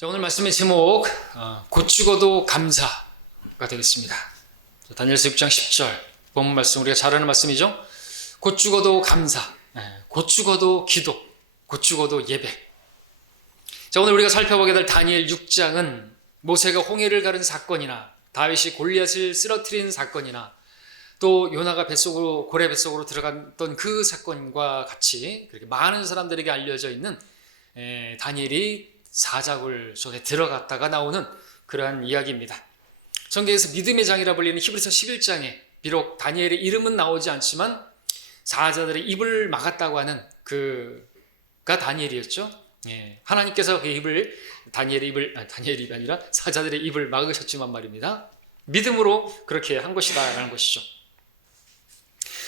자, 오늘 말씀의 제목 곧 죽어도 감사가 되겠습니다. 다니엘서 6장 10절 본문 말씀, 우리가 잘 아는 말씀이죠. 곧 죽어도 감사, 곧 죽어도 기도, 곧 죽어도 예배. 자, 오늘 우리가 살펴보게 될 다니엘 6장은 모세가 홍해를 가른 사건이나 다윗이 골리앗을 쓰러뜨린 사건이나 또 요나가 고래 뱃속으로 들어갔던 그 사건과 같이 그렇게 많은 사람들에게 알려져 있는 다니엘이 사자굴 속에 들어갔다가 나오는 그러한 이야기입니다. 성경에서 믿음의 장이라 불리는 히브리서 11장에 비록 다니엘의 이름은 나오지 않지만 사자들의 입을 막았다고 하는 그가 다니엘이었죠. 하나님께서 다니엘의 입이 아니라 사자들의 입을 막으셨지만 말입니다. 믿음으로 그렇게 한 것이다라는 것이죠.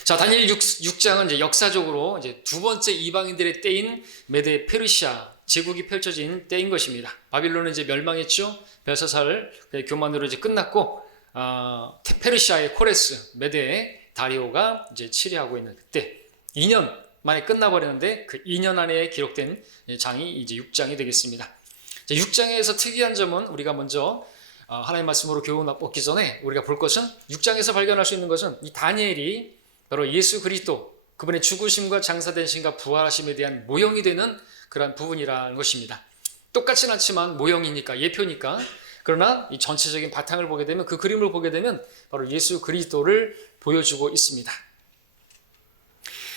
자, 다니엘 6장은 이제 역사적으로 이제 두 번째 이방인들의 때인 메데 페르시아 제국이 펼쳐진 때인 것입니다. 바빌론은 이제 멸망했죠. 벨사살 교만으로 이제 끝났고, 페르시아의 코레스, 메데의 다리오가 이제 치리하고 있는 그때 2년 만에 끝나버렸는데 그 2년 안에 기록된 장이 이제 6장이 되겠습니다. 6장에서 특이한 점은 우리가 먼저 하나님의 말씀으로 교훈 얻기 전에 우리가 볼 것은 6장에서 발견할 수 있는 것은 이 다니엘이 바로 예수 그리스도, 그분의 죽으심과 장사되심과 부활하심에 대한 모형이 되는 그런 부분이라는 것입니다. 똑같지는 않지만 모형이니까, 예표니까. 그러나 이 전체적인 바탕을 보게 되면, 그 그림을 보게 되면 바로 예수 그리스도를 보여주고 있습니다.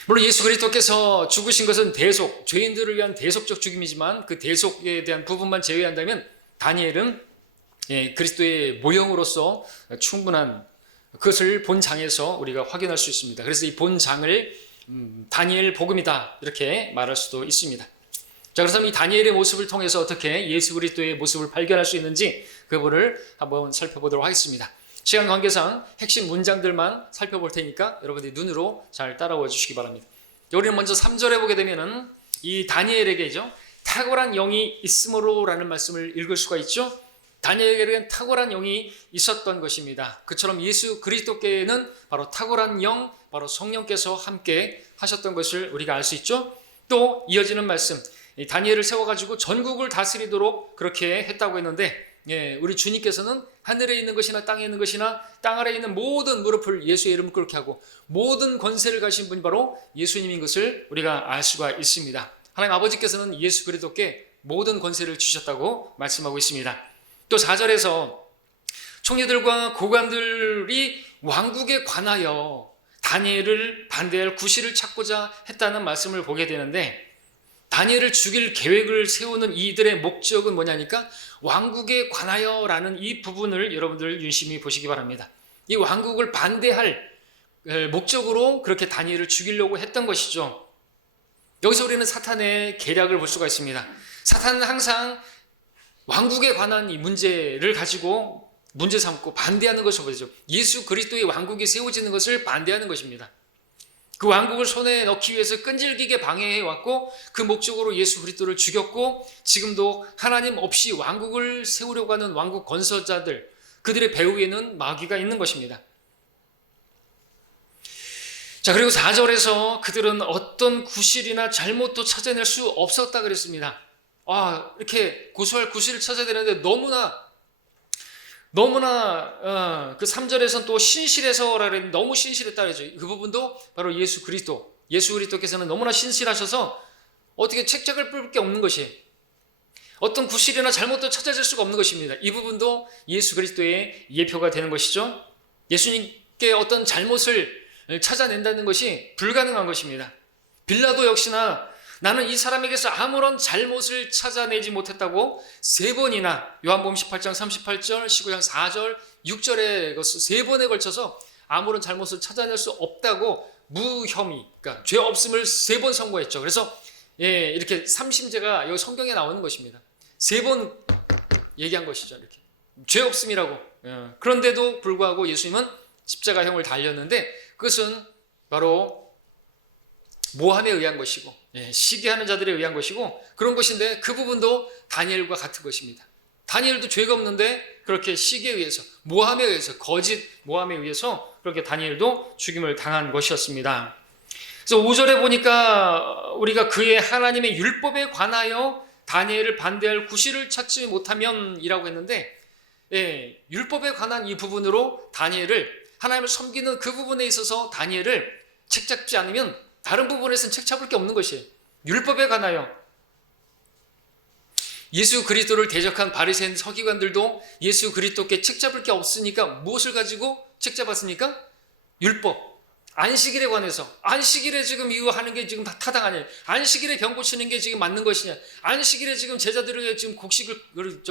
물론 예수 그리스도께서 죽으신 것은 대속, 죄인들을 위한 대속적 죽임이지만 그 대속에 대한 부분만 제외한다면 다니엘은 그리스도의 모형으로서 충분한 그것을 본 장에서 우리가 확인할 수 있습니다. 그래서 이 본 장을 다니엘 복음이다 이렇게 말할 수도 있습니다. 자, 그렇다면 이 다니엘의 모습을 통해서 어떻게 예수 그리스도의 모습을 발견할 수 있는지 그 부분을 한번 살펴보도록 하겠습니다. 시간 관계상 핵심 문장들만 살펴볼 테니까 여러분들이 눈으로 잘 따라와 주시기 바랍니다. 우리는 먼저 3절에 보게 되면은 이 다니엘에게죠, 탁월한 영이 있음으로라는 말씀을 읽을 수가 있죠. 다니엘에게는 탁월한 영이 있었던 것입니다. 그처럼 예수 그리스도께는 바로 탁월한 영, 바로 성령께서 함께 하셨던 것을 우리가 알 수 있죠. 또 이어지는 말씀, 다니엘을 세워가지고 전국을 다스리도록 그렇게 했다고 했는데, 우리 주님께서는 하늘에 있는 것이나 땅에 있는 것이나 땅 아래에 있는 모든 무릎을 예수의 이름을 꿇게 하고 모든 권세를 가진 분이 바로 예수님인 것을 우리가 알 수가 있습니다. 하나님 아버지께서는 예수 그리스도께 모든 권세를 주셨다고 말씀하고 있습니다. 또 4절에서 총리들과 고관들이 왕국에 관하여 다니엘을 반대할 구실을 찾고자 했다는 말씀을 보게 되는데, 다니엘을 죽일 계획을 세우는 이들의 목적은 뭐냐니까 왕국에 관하여라는 이 부분을 여러분들 유심히 보시기 바랍니다. 이 왕국을 반대할 목적으로 그렇게 다니엘을 죽이려고 했던 것이죠. 여기서 우리는 사탄의 계략을 볼 수가 있습니다. 사탄은 항상 왕국에 관한 이 문제를 가지고 문제 삼고 반대하는 것을 보죠. 예수 그리스도의 왕국이 세워지는 것을 반대하는 것입니다. 그 왕국을 손에 넣기 위해서 끈질기게 방해해왔고 그 목적으로 예수 그리스도를 죽였고 지금도 하나님 없이 왕국을 세우려고 하는 왕국 건설자들, 그들의 배후에는 마귀가 있는 것입니다. 자, 그리고 4절에서 그들은 어떤 구실이나 잘못도 찾아낼 수 없었다 그랬습니다. 이렇게 고소할 구실을 찾아야 되는데 너무나 그 3절에서는 또 신실해서라 그랬는데 너무 신실했다 그러죠. 그 부분도 바로 예수 그리스도께서는 너무나 신실하셔서 어떻게 책잡을 게 없는 것이에요. 어떤 구실이나 잘못도 찾아질 수가 없는 것입니다. 이 부분도 예수 그리스도의 예표가 되는 것이죠. 예수님께 어떤 잘못을 찾아낸다는 것이 불가능한 것입니다. 빌라도 역시나 나는 이 사람에게서 아무런 잘못을 찾아내지 못했다고 3번이나 요한복음 18장 38절, 19장 4절, 6절에 3번에 걸쳐서 아무런 잘못을 찾아낼 수 없다고 무혐의, 그러니까 죄 없음을 3번 선고했죠. 그래서 이렇게 삼심제가 여기 성경에 나오는 것입니다. 3번 얘기한 것이죠. 이렇게 죄 없음이라고. 그런데도 불구하고 예수님은 십자가형을 달렸는데 그것은 바로 모함에 의한 것이고 시기하는 자들에 의한 것이고 그런 것인데 그 부분도 다니엘과 같은 것입니다. 다니엘도 죄가 없는데 그렇게 시기에 의해서, 모함에 의해서, 거짓 모함에 의해서 그렇게 다니엘도 죽임을 당한 것이었습니다. 그래서 5절에 보니까 우리가 그의 하나님의 율법에 관하여 다니엘을 반대할 구실을 찾지 못하면이라고 했는데, 율법에 관한 이 부분으로 다니엘을, 하나님을 섬기는 그 부분에 있어서 다니엘을 책잡지 않으면 다른 부분에서는 책잡을 게 없는 것이에요. 율법에 관하여 예수 그리스도를 대적한 바리새인 서기관들도 예수 그리스도께 책잡을 게 없으니까 무엇을 가지고 책잡았습니까? 율법. 안식일에 관해서, 안식일에 지금 이거 하는 게 지금 다 타당하냐? 안식일에 병 고치는 게 지금 맞는 것이냐? 안식일에 지금 제자들에게 지금 곡식을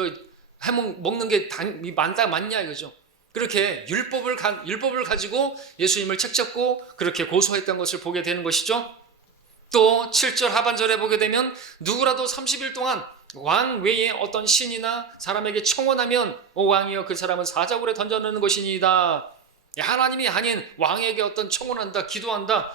먹는 게 맞냐 이거죠. 그렇게 율법을 가지고 예수님을 책잡고 그렇게 고소했던 것을 보게 되는 것이죠. 또 7절 하반절에 보게 되면 누구라도 30일 동안 왕 외에 어떤 신이나 사람에게 청원하면 오 왕이여 그 사람은 사자굴에 던져넣는 것이니이다. 하나님이 아닌 왕에게 어떤 청원한다, 기도한다.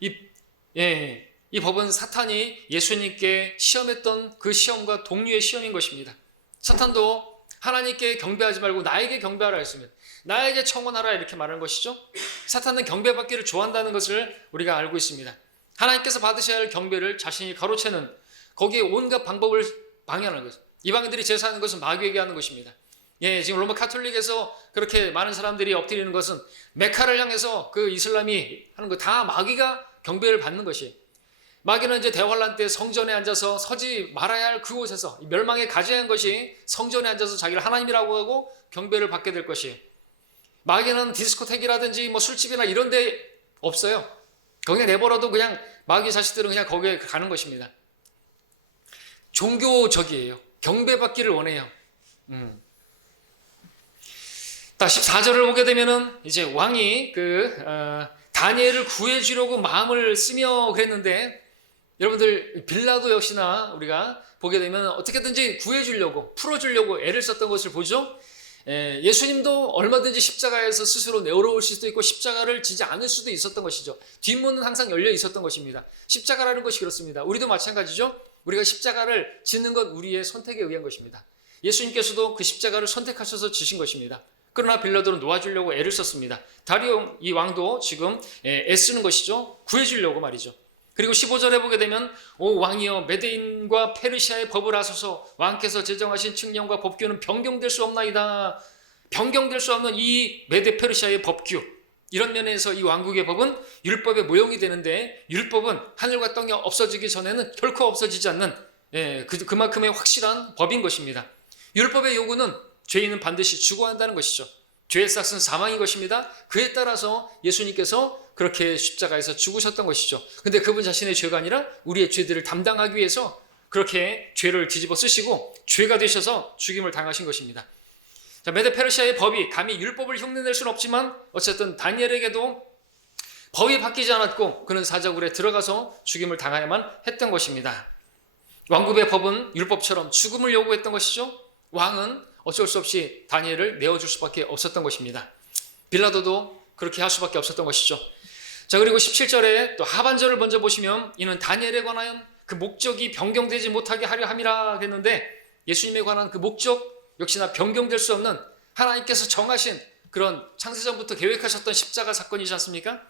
이 법은 사탄이 예수님께 시험했던 그 시험과 동류의 시험인 것입니다. 사탄도 하나님께 경배하지 말고 나에게 경배하라 했으면, 나에게 청원하라 이렇게 말하는 것이죠. 사탄은 경배받기를 좋아한다는 것을 우리가 알고 있습니다. 하나님께서 받으셔야 할 경배를 자신이 가로채는, 거기에 온갖 방법을 방해하는 것. 이방인들이 제사하는 것은 마귀에게 하는 것입니다. 지금 로마 카톨릭에서 그렇게 많은 사람들이 엎드리는 것은 메카를 향해서 그 이슬람이 하는 거 다 마귀가 경배를 받는 것이에요. 마귀는 이제 대환란 때 성전에 앉아서 서지 말아야 할 그곳에서 멸망에 가져야 한 것이 성전에 앉아서 자기를 하나님이라고 하고 경배를 받게 될 것이에요. 마귀는 디스코텍이라든지 뭐 술집이나 이런 데 없어요. 거기에 내버려도 그냥 마귀 자식들은 그냥 거기에 가는 것입니다. 종교적이에요. 경배받기를 원해요. 14절을 보게 되면은 이제 왕이 다니엘을 구해주려고 마음을 쓰며 그랬는데, 여러분들 빌라도 역시나 우리가 보게 되면 어떻게든지 구해주려고, 풀어주려고 애를 썼던 것을 보죠. 예수님도 얼마든지 십자가에서 스스로 내어놓을 수도 있고 십자가를 지지 않을 수도 있었던 것이죠. 뒷문은 항상 열려 있었던 것입니다. 십자가라는 것이 그렇습니다. 우리도 마찬가지죠. 우리가 십자가를 짓는 건 우리의 선택에 의한 것입니다. 예수님께서도 그 십자가를 선택하셔서 지신 것입니다. 그러나 빌라도는 놓아주려고 애를 썼습니다. 다리오 이 왕도 지금 애쓰는 것이죠. 구해주려고 말이죠. 그리고 15절에 보게 되면 오 왕이여 메대인과 페르시아의 법을 하소서, 왕께서 제정하신 칙령과 법규는 변경될 수 없나이다. 변경될 수 없는 이 메대 페르시아의 법규, 이런 면에서 이 왕국의 법은 율법의 모형이 되는데, 율법은 하늘과 땅이 없어지기 전에는 결코 없어지지 않는 그만큼의 확실한 법인 것입니다. 율법의 요구는 죄인은 반드시 죽어야 한다는 것이죠. 죄의 삭은 사망인 것입니다. 그에 따라서 예수님께서 그렇게 십자가에서 죽으셨던 것이죠. 근데 그분 자신의 죄가 아니라 우리의 죄들을 담당하기 위해서 그렇게 죄를 뒤집어 쓰시고 죄가 되셔서 죽임을 당하신 것입니다. 자, 메데 페르시아의 법이 감히 율법을 흉내낼 수는 없지만 어쨌든 다니엘에게도 법이 바뀌지 않았고 그는 사자굴에 들어가서 죽임을 당해야만 했던 것입니다. 왕국의 법은 율법처럼 죽음을 요구했던 것이죠. 왕은 어쩔 수 없이 다니엘을 내어줄 수밖에 없었던 것입니다. 빌라도도 그렇게 할 수밖에 없었던 것이죠. 자, 그리고 17절에 또 하반절을 먼저 보시면 이는 다니엘에 관하여 그 목적이 변경되지 못하게 하려 함이라 했는데, 예수님에 관한 그 목적 역시나 변경될 수 없는 하나님께서 정하신 그런 창세전부터 계획하셨던 십자가 사건이지 않습니까?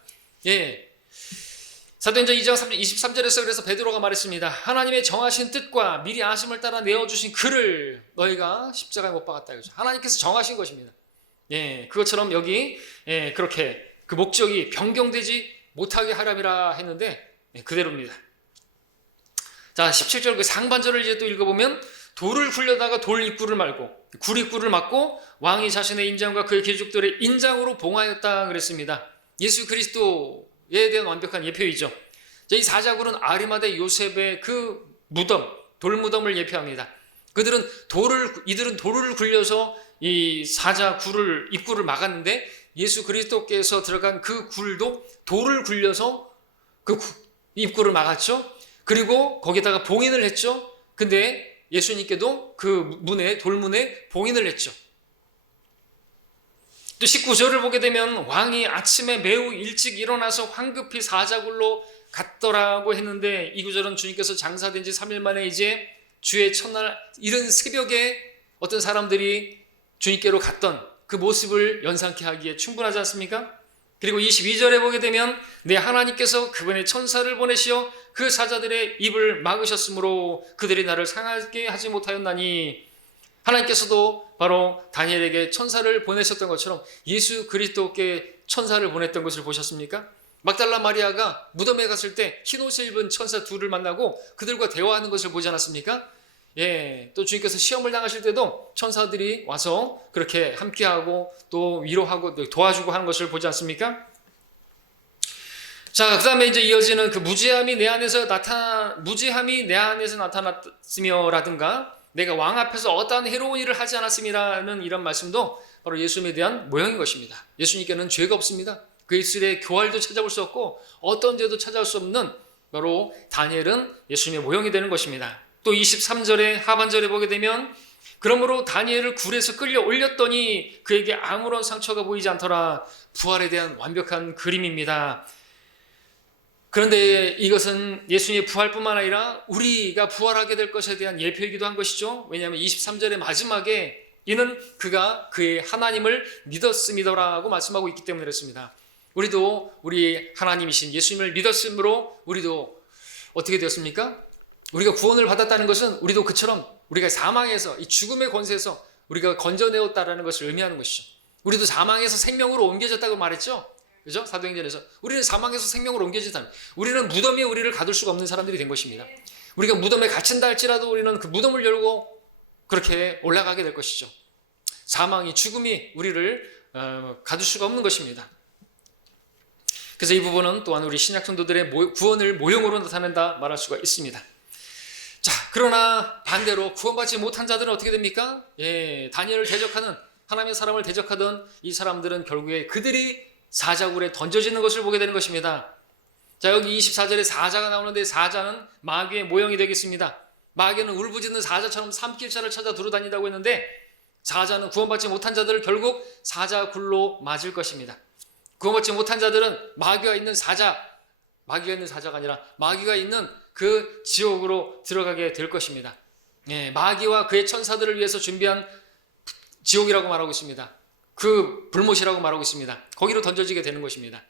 사도행전 2장 23절에서 그래서 베드로가 말했습니다. 하나님의 정하신 뜻과 미리 아심을 따라 내어주신 그를 너희가 십자가에 못 박았다. 하나님께서 정하신 것입니다. 그것처럼 여기 그렇게 그 목적이 변경되지 못하게 하람이라 했는데 그대로입니다. 자, 17절 그 상반절을 이제 또 읽어보면 돌을 굴려다가 돌 입구를 말고 굴 입구를 막고 왕이 자신의 인장과 그의 귀족들의 인장으로 봉하였다 그랬습니다. 예수 그리스도에 대한 완벽한 예표이죠. 이 사자굴은 아리마대 요셉의 그 무덤, 돌무덤을 예표합니다. 이들은 돌을 굴려서 이 사자굴을 입구를 막았는데, 예수 그리스도께서 들어간 그 굴도 돌을 굴려서 그 입구를 막았죠. 그리고 거기다가 봉인을 했죠. 근데 예수님께도 그 돌문에 봉인을 했죠. 또 19절을 보게 되면 왕이 아침에 매우 일찍 일어나서 황급히 사자굴로 갔더라고 했는데, 이 구절은 주님께서 장사된 지 3일 만에 이제 주의 첫날 이른 새벽에 어떤 사람들이 주님께로 갔던 그 모습을 연상케 하기에 충분하지 않습니까? 그리고 22절에 보게 되면 내 하나님께서 그분의 천사를 보내시어 그 사자들의 입을 막으셨으므로 그들이 나를 상하게 하지 못하였나니, 하나님께서도 바로 다니엘에게 천사를 보내셨던 것처럼 예수 그리스도께 천사를 보냈던 것을 보셨습니까? 막달라 마리아가 무덤에 갔을 때 흰옷을 입은 천사 둘을 만나고 그들과 대화하는 것을 보지 않았습니까? 예, 또 주님께서 시험을 당하실 때도 천사들이 와서 그렇게 함께하고 또 위로하고 또 도와주고 하는 것을 보지 않습니까? 자, 그 다음에 이제 이어지는 그 무지함이 내 안에서 나타났으며 라든가 내가 왕 앞에서 어떠한 해로운 일을 하지 않았음이라는 이런 말씀도 바로 예수님에 대한 모형인 것입니다. 예수님께는 죄가 없습니다. 그 입술에 교활도 찾아볼 수 없고 어떤 죄도 찾아올 수 없는 바로 다니엘은 예수님의 모형이 되는 것입니다. 또 23절의 하반절에 보게 되면 그러므로 다니엘을 굴에서 끌려 올렸더니 그에게 아무런 상처가 보이지 않더라. 부활에 대한 완벽한 그림입니다. 그런데 이것은 예수님의 부활뿐만 아니라 우리가 부활하게 될 것에 대한 예표이기도 한 것이죠. 왜냐하면 23절의 마지막에 이는 그가 그의 하나님을 믿었음이더라고 말씀하고 있기 때문에 그렇습니다. 우리도 우리 하나님이신 예수님을 믿었으므로 우리도 어떻게 되었습니까? 우리가 구원을 받았다는 것은 우리도 그처럼 우리가 사망에서 이 죽음의 권세에서 우리가 건져내었다라는 것을 의미하는 것이죠. 우리도 사망에서 생명으로 옮겨졌다고 말했죠. 그죠? 사도행전에서 우리는 사망에서 생명으로 옮겨졌다. 우리는 무덤에 우리를 가둘 수가 없는 사람들이 된 것입니다. 우리가 무덤에 갇힌다 할지라도 우리는 그 무덤을 열고 그렇게 올라가게 될 것이죠. 사망이 죽음이 우리를 가둘 수가 없는 것입니다. 그래서 이 부분은 또한 우리 신약 성도들의 구원을 모형으로 나타낸다 말할 수가 있습니다. 자, 그러나 반대로 구원받지 못한 자들은 어떻게 됩니까? 예, 다니엘을 대적하는 하나님의 사람을 대적하던 이 사람들은 결국에 그들이 사자굴에 던져지는 것을 보게 되는 것입니다. 자, 여기 24절에 사자가 나오는데 사자는 마귀의 모형이 되겠습니다. 마귀는 울부짖는 사자처럼 삼킬차를 찾아 두루다닌다고 했는데 사자는 구원받지 못한 자들을 결국 사자굴로 맞을 것입니다. 구원받지 못한 자들은 마귀가 있는 사자가 아니라 마귀가 있는 그 지옥으로 들어가게 될 것입니다. 예, 마귀와 그의 천사들을 위해서 준비한 지옥이라고 말하고 있습니다. 그 불못이라고 말하고 있습니다. 거기로 던져지게 되는 것입니다.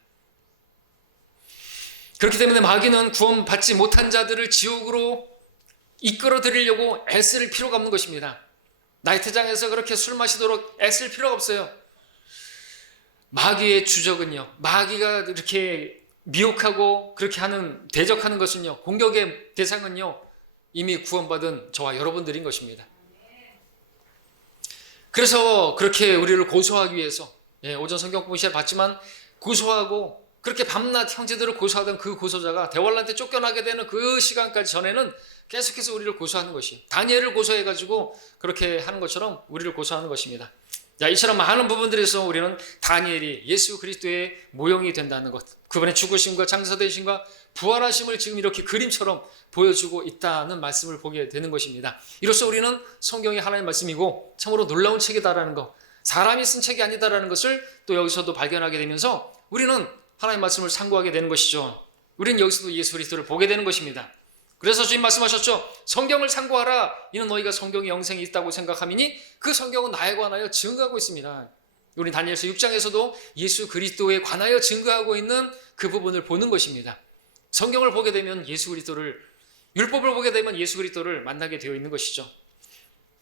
그렇기 때문에 마귀는 구원받지 못한 자들을 지옥으로 이끌어 들이려고 애쓸 필요가 없는 것입니다. 나이트장에서 그렇게 술 마시도록 애쓸 필요가 없어요. 마귀의 주적은요, 마귀가 이렇게 미혹하고 그렇게 대적하는 것은요, 공격의 대상은요, 이미 구원받은 저와 여러분들인 것입니다. 그래서 그렇게 우리를 고소하기 위해서, 오전 성경 공부 시간 봤지만 고소하고 그렇게 밤낮 형제들을 고소하던 그 고소자가 대환란때 쫓겨나게 되는 그 시간까지 전에는 계속해서 우리를 고소하는 것이에요. 다니엘을 고소해가지고 그렇게 하는 것처럼 우리를 고소하는 것입니다. 자, 이처럼 많은 부분들에서 우리는 다니엘이 예수 그리스도의 모형이 된다는 것, 그분의 죽으심과 장사되심과 부활하심을 지금 이렇게 그림처럼 보여주고 있다는 말씀을 보게 되는 것입니다. 이로써 우리는 성경이 하나님의 말씀이고 참으로 놀라운 책이다라는 것, 사람이 쓴 책이 아니다라는 것을 또 여기서도 발견하게 되면서 우리는 하나님의 말씀을 상고하게 되는 것이죠. 우리는 여기서도 예수 그리스도를 보게 되는 것입니다. 그래서 주님 말씀하셨죠. 성경을 상고하라. 이는 너희가 성경에 영생이 있다고 생각함이니 그 성경은 나에 관하여 증거하고 있습니다. 우리 다니엘서 6장에서도 예수 그리스도에 관하여 증거하고 있는 그 부분을 보는 것입니다. 성경을 보게 되면 율법을 보게 되면 예수 그리스도를 만나게 되어 있는 것이죠.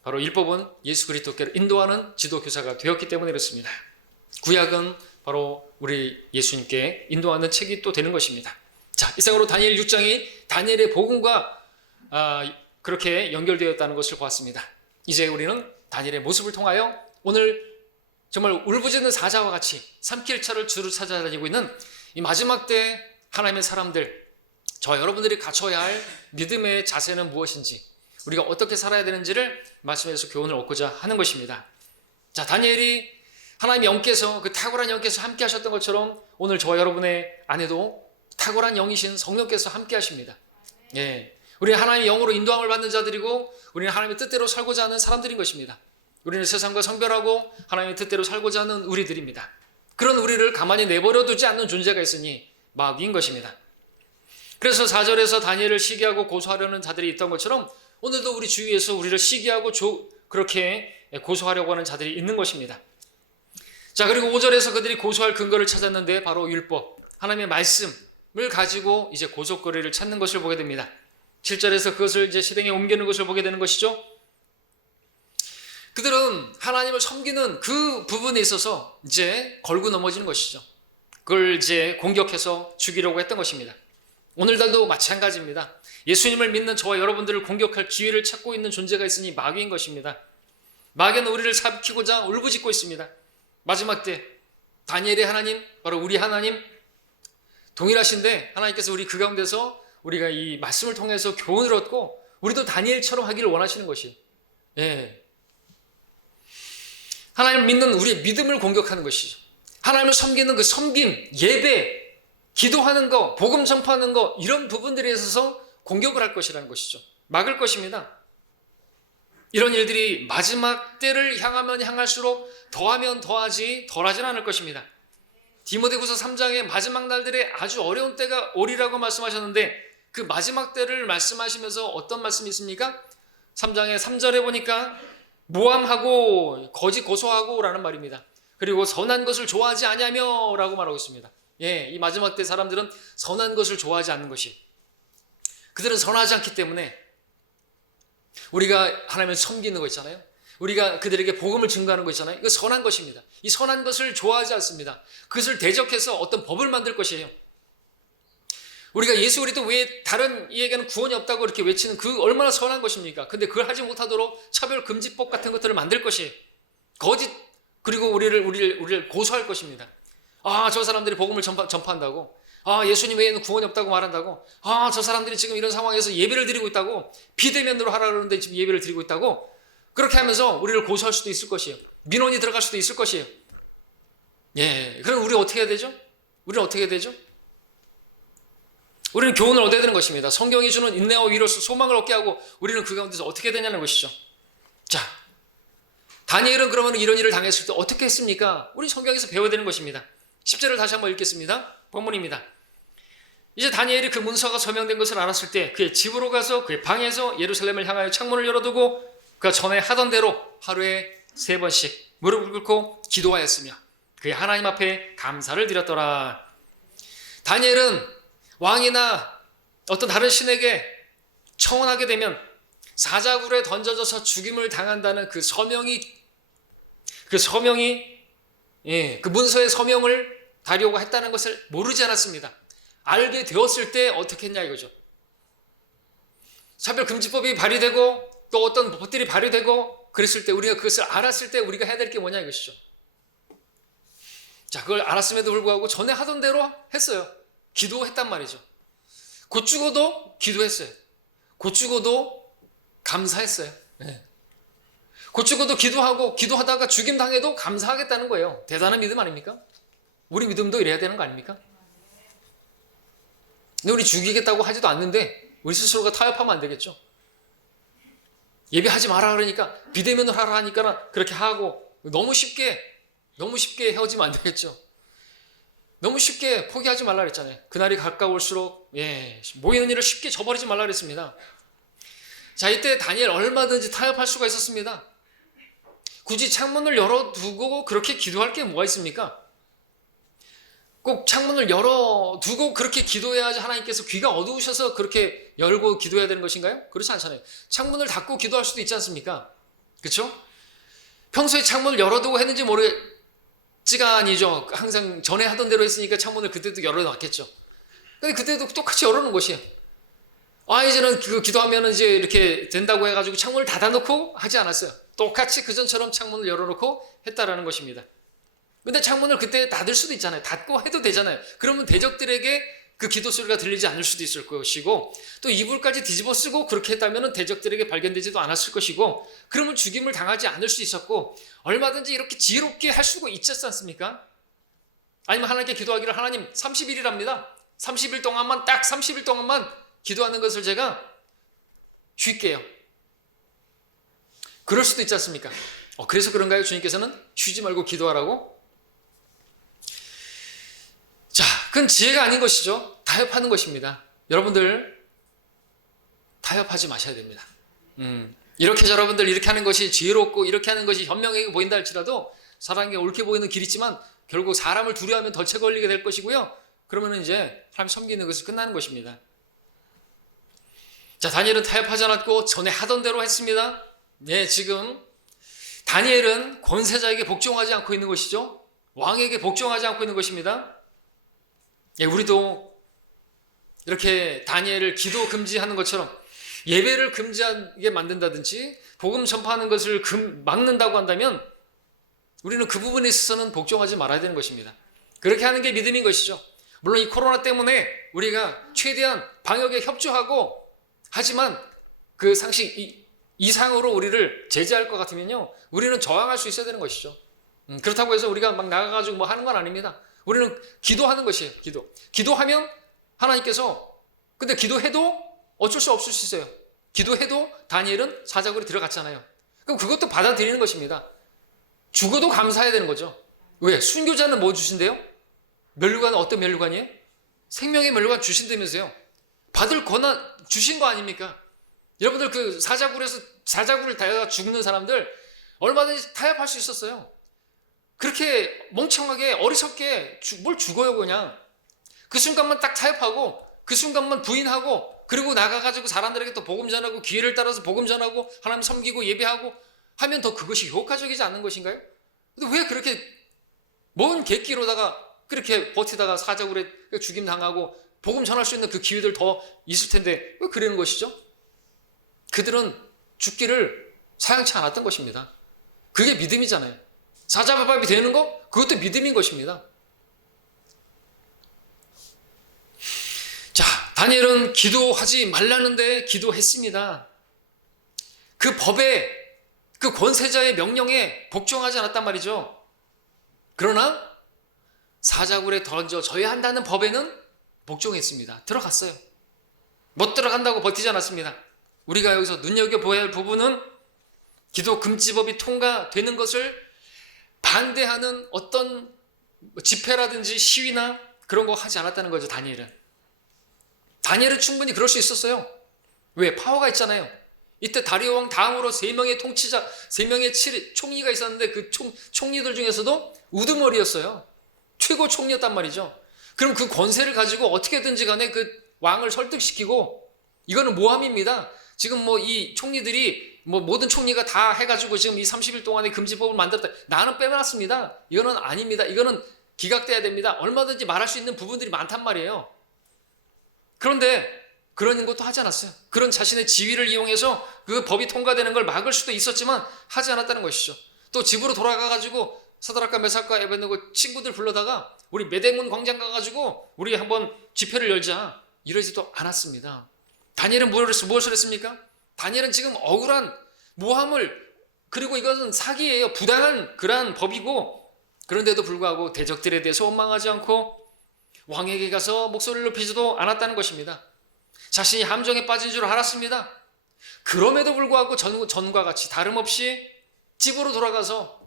바로 율법은 예수 그리스도께로 인도하는 지도교사가 되었기 때문에 그렇습니다. 구약은 바로 우리 예수님께 인도하는 책이 또 되는 것입니다. 자, 이상으로 다니엘 6장이 다니엘의 복음과 그렇게 연결되었다는 것을 보았습니다. 이제 우리는 다니엘의 모습을 통하여 오늘 정말 울부짖는 사자와 같이 삼킬차를 주로 찾아다니고 있는 이 마지막 때 하나님의 사람들, 저와 여러분들이 갖춰야 할 믿음의 자세는 무엇인지, 우리가 어떻게 살아야 되는지를 말씀에서 교훈을 얻고자 하는 것입니다. 자, 다니엘이 하나님의 영께서, 그 탁월한 영께서 함께 하셨던 것처럼 오늘 저와 여러분의 안에도 탁월한 영이신 성령께서 함께 하십니다. 예, 우리는 하나님의 영으로 인도함을 받는 자들이고 우리는 하나님의 뜻대로 살고자 하는 사람들인 것입니다. 우리는 세상과 성별하고 하나님의 뜻대로 살고자 하는 우리들입니다. 그런 우리를 가만히 내버려 두지 않는 존재가 있으니 마귀인 것입니다. 그래서 4절에서 다니엘을 시기하고 고소하려는 자들이 있던 것처럼 오늘도 우리 주위에서 우리를 시기하고 그렇게 고소하려고 하는 자들이 있는 것입니다. 자, 그리고 5절에서 그들이 고소할 근거를 찾았는데 바로 율법, 하나님의 말씀을 가지고 이제 고속거리를 찾는 것을 보게 됩니다. 7절에서 그것을 이제 실행에 옮기는 것을 보게 되는 것이죠. 그들은 하나님을 섬기는 그 부분에 있어서 이제 걸고 넘어지는 것이죠. 그걸 이제 공격해서 죽이려고 했던 것입니다. 오늘날도 마찬가지입니다. 예수님을 믿는 저와 여러분들을 공격할 기회를 찾고 있는 존재가 있으니 마귀인 것입니다. 마귀는 우리를 삼키고자 울부짖고 있습니다. 마지막 때 다니엘의 하나님, 바로 우리 하나님 동일하신데 하나님께서 우리 그 가운데서 우리가 이 말씀을 통해서 교훈을 얻고 우리도 다니엘처럼 하기를 원하시는 것이에요. 예. 하나님을 믿는 우리의 믿음을 공격하는 것이죠. 하나님을 섬기는 그 섬김, 예배, 기도하는 거, 복음 전파하는 거, 이런 부분들에 있어서 공격을 할 것이라는 것이죠. 막을 것입니다. 이런 일들이 마지막 때를 향하면 향할수록 더하면 더하지 덜하진 않을 것입니다. 디모데후서 3장의 마지막 날들에 아주 어려운 때가 오리라고 말씀하셨는데 그 마지막 때를 말씀하시면서 어떤 말씀이 있습니까? 3장의 3절에 보니까 모함하고 거짓 고소하고 라는 말입니다. 그리고 선한 것을 좋아하지 아니하며 라고 말하고 있습니다. 예, 이 마지막 때 사람들은 선한 것을 좋아하지 않는 것이, 그들은 선하지 않기 때문에 우리가 하나님을 섬기는 거 있잖아요. 우리가 그들에게 복음을 증거하는 거 있잖아요. 이거 선한 것입니다. 이 선한 것을 좋아하지 않습니다. 그것을 대적해서 어떤 법을 만들 것이에요. 우리가 예수 그리스도 외에 다른 이에게는 구원이 없다고 이렇게 외치는 그 얼마나 선한 것입니까? 근데 그걸 하지 못하도록 차별금지법 같은 것들을 만들 것이에요. 거짓, 그리고 우리를 고소할 것입니다. 아, 저 사람들이 복음을 전파한다고. 아, 예수님 외에는 구원이 없다고 말한다고. 아, 저 사람들이 지금 이런 상황에서 예배를 드리고 있다고. 비대면으로 하라 그러는데 지금 예배를 드리고 있다고. 그렇게 하면서 우리를 고소할 수도 있을 것이에요. 민원이 들어갈 수도 있을 것이에요. 예, 그럼 우리 어떻게 해야 되죠? 우리는 어떻게 해야 되죠? 우리는 교훈을 얻어야 되는 것입니다. 성경이 주는 인내와 위로 소망을 얻게 하고 우리는 그 가운데서 어떻게 되냐는 것이죠. 자, 다니엘은 그러면 이런 일을 당했을 때 어떻게 했습니까? 우리 성경에서 배워야 되는 것입니다. 10절을 다시 한번 읽겠습니다. 본문입니다. 이제 다니엘이 그 문서가 서명된 것을 알았을 때 그의 집으로 가서 그의 방에서 예루살렘을 향하여 창문을 열어두고 그가 전에 하던 대로 하루에 3번씩 무릎을 꿇고 기도하였으며 그의 하나님 앞에 감사를 드렸더라. 다니엘은 왕이나 어떤 다른 신에게 청혼하게 되면 사자굴에 던져져서 죽임을 당한다는 그 서명이 그 문서의 서명을 다려고 했다는 것을 모르지 않았습니다. 알게 되었을 때 어떻게 했냐 이거죠. 차별금지법이 발의되고 또 어떤 법들이 발의되고 그랬을 때 우리가 그것을 알았을 때 우리가 해야 될 게 뭐냐 이것이죠. 자, 그걸 알았음에도 불구하고 전에 하던 대로 했어요. 기도했단 말이죠. 곧 죽어도 기도했어요. 곧 죽어도 감사했어요. 네. 곧 죽어도 기도하다가 죽임 당해도 감사하겠다는 거예요. 대단한 믿음 아닙니까? 우리 믿음도 이래야 되는 거 아닙니까? 근데 우리 죽이겠다고 하지도 않는데 우리 스스로가 타협하면 안 되겠죠. 예배하지 마라 그러니까 비대면으로 하라 하니까 그렇게 하고 너무 쉽게 헤어지면 안 되겠죠. 너무 쉽게 포기하지 말라 그랬잖아요. 그날이 가까울수록 모이는 일을 쉽게 저버리지 말라 그랬습니다. 자, 이때 다니엘 얼마든지 타협할 수가 있었습니다. 굳이 창문을 열어두고 그렇게 기도할 게 뭐가 있습니까? 꼭 창문을 열어두고 그렇게 기도해야지 하나님께서 귀가 어두우셔서 그렇게 열고 기도해야 되는 것인가요? 그렇지 않잖아요. 창문을 닫고 기도할 수도 있지 않습니까? 그렇죠? 평소에 창문을 열어두고 했는지 모르겠지가 아니죠. 항상 전에 하던 대로 했으니까 창문을 그때도 열어놨겠죠. 근데 그때도 똑같이 열어놓은 것이에요. 아, 이제는 그 기도하면 이제 이렇게 된다고 해가지고 창문을 닫아놓고 하지 않았어요. 똑같이 그전처럼 창문을 열어놓고 했다라는 것입니다. 근데 창문을 그때 닫을 수도 있잖아요. 닫고 해도 되잖아요. 그러면 대적들에게 그 기도 소리가 들리지 않을 수도 있을 것이고 또 이불까지 뒤집어 쓰고 그렇게 했다면 대적들에게 발견되지도 않았을 것이고 그러면 죽임을 당하지 않을 수 있었고 얼마든지 이렇게 지혜롭게 할 수가 있지 않습니까? 아니면 하나님께 기도하기를 하나님 30일이랍니다. 30일 동안만 딱 30일 동안만 기도하는 것을 제가 쉴게요. 그럴 수도 있지 않습니까? 그래서 그런가요? 주님께서는 쉬지 말고 기도하라고? 자, 그건 지혜가 아닌 것이죠. 타협하는 것입니다. 여러분들 타협하지 마셔야 됩니다. 이렇게 여러분들 이렇게 하는 것이 지혜롭고 이렇게 하는 것이 현명하게 보인다 할지라도 사람에게 옳게 보이는 길이 있지만 결국 사람을 두려워하면 덫에 걸리게 될 것이고요. 그러면 이제 하나님 섬기는 것이 끝나는 것입니다. 자, 다니엘은 타협하지 않았고 전에 하던 대로 했습니다. 네, 지금 다니엘은 권세자에게 복종하지 않고 있는 것이죠. 왕에게 복종하지 않고 있는 것입니다. 예, 우리도 이렇게 다니엘을 기도 금지하는 것처럼 예배를 금지하게 만든다든지 복음 전파하는 것을 막는다고 한다면 우리는 그 부분에 있어서는 복종하지 말아야 되는 것입니다. 그렇게 하는 게 믿음인 것이죠. 물론 이 코로나 때문에 우리가 최대한 방역에 협조하고 하지만 그 상식 이상으로 우리를 제재할 것 같으면요, 우리는 저항할 수 있어야 되는 것이죠. 그렇다고 해서 우리가 막 나가가지고 뭐 하는 건 아닙니다. 우리는 기도하는 것이에요. 기도하면 하나님께서, 근데 기도해도 어쩔 수 없을 수 있어요. 기도해도 다니엘은 사자굴에 들어갔잖아요. 그럼 그것도 받아들이는 것입니다. 죽어도 감사해야 되는 거죠. 왜? 순교자는 뭐 주신대요? 면류관은 어떤 면류관이에요? 생명의 면류관 주신다면서요. 받을 권한 주신 거 아닙니까? 여러분들 그 사자굴을 타다가 죽는 사람들 얼마든지 타협할 수 있었어요. 그렇게 멍청하게 어리석게 뭘 죽어요. 그냥 그 순간만 딱 타협하고 그 순간만 부인하고 그리고 나가가지고 사람들에게 또 복음 전하고 기회를 따라서 복음 전하고 하나님 섬기고 예배하고 하면 더 그것이 효과적이지 않는 것인가요? 근데 왜 그렇게 먼 객기로다가 그렇게 버티다가 사자굴에 죽임 당하고 복음 전할 수 있는 그 기회들 더 있을 텐데 왜 그러는 것이죠? 그들은 죽기를 사양치 않았던 것입니다. 그게 믿음이잖아요. 사자밥이 되는 거? 그것도 믿음인 것입니다. 자, 다니엘은 기도하지 말라는데 기도했습니다. 그 법에, 그 권세자의 명령에 복종하지 않았단 말이죠. 그러나 사자굴에 던져져야 한다는 법에는 복종했습니다. 들어갔어요. 못 들어간다고 버티지 않았습니다. 우리가 여기서 눈여겨보아야 할 부분은 기도 금지법이 통과되는 것을 반대하는 어떤 집회라든지 시위나 그런 거 하지 않았다는 거죠. 다니엘은 충분히 그럴 수 있었어요. 왜? 파워가 있잖아요. 이때 다리오 왕 다음으로 3명의 통치자, 3명의 총리가 있었는데 그 총리들 중에서도 우두머리였어요. 최고 총리였단 말이죠. 그럼 그 권세를 가지고 어떻게든지 간에 그 왕을 설득시키고, 이거는 모함입니다. 지금 뭐 이 총리들이 뭐 모든 총리가 다 해가지고 지금 이 30일 동안의 금지법을 만들었다. 나는 빼놨습니다. 이거는 아닙니다. 이거는 기각돼야 됩니다. 얼마든지 말할 수 있는 부분들이 많단 말이에요. 그런데 그런 것도 하지 않았어요. 그런 자신의 지위를 이용해서 그 법이 통과되는 걸 막을 수도 있었지만 하지 않았다는 것이죠. 또 집으로 돌아가가지고 사드락과 메삭과 에벤느고 친구들 불러다가 우리 메대문 광장 가가지고 우리 한번 집회를 열자, 이러지도 않았습니다. 다니엘은 무엇을 했습니까? 다니엘은 지금 억울한 모함을, 그리고 이것은 사기예요. 부당한 그러한 법이고, 그런데도 불구하고 대적들에 대해서 원망하지 않고 왕에게 가서 목소리를 높이지도 않았다는 것입니다. 자신이 함정에 빠진 줄 알았습니다. 그럼에도 불구하고 전과 같이 다름없이 집으로 돌아가서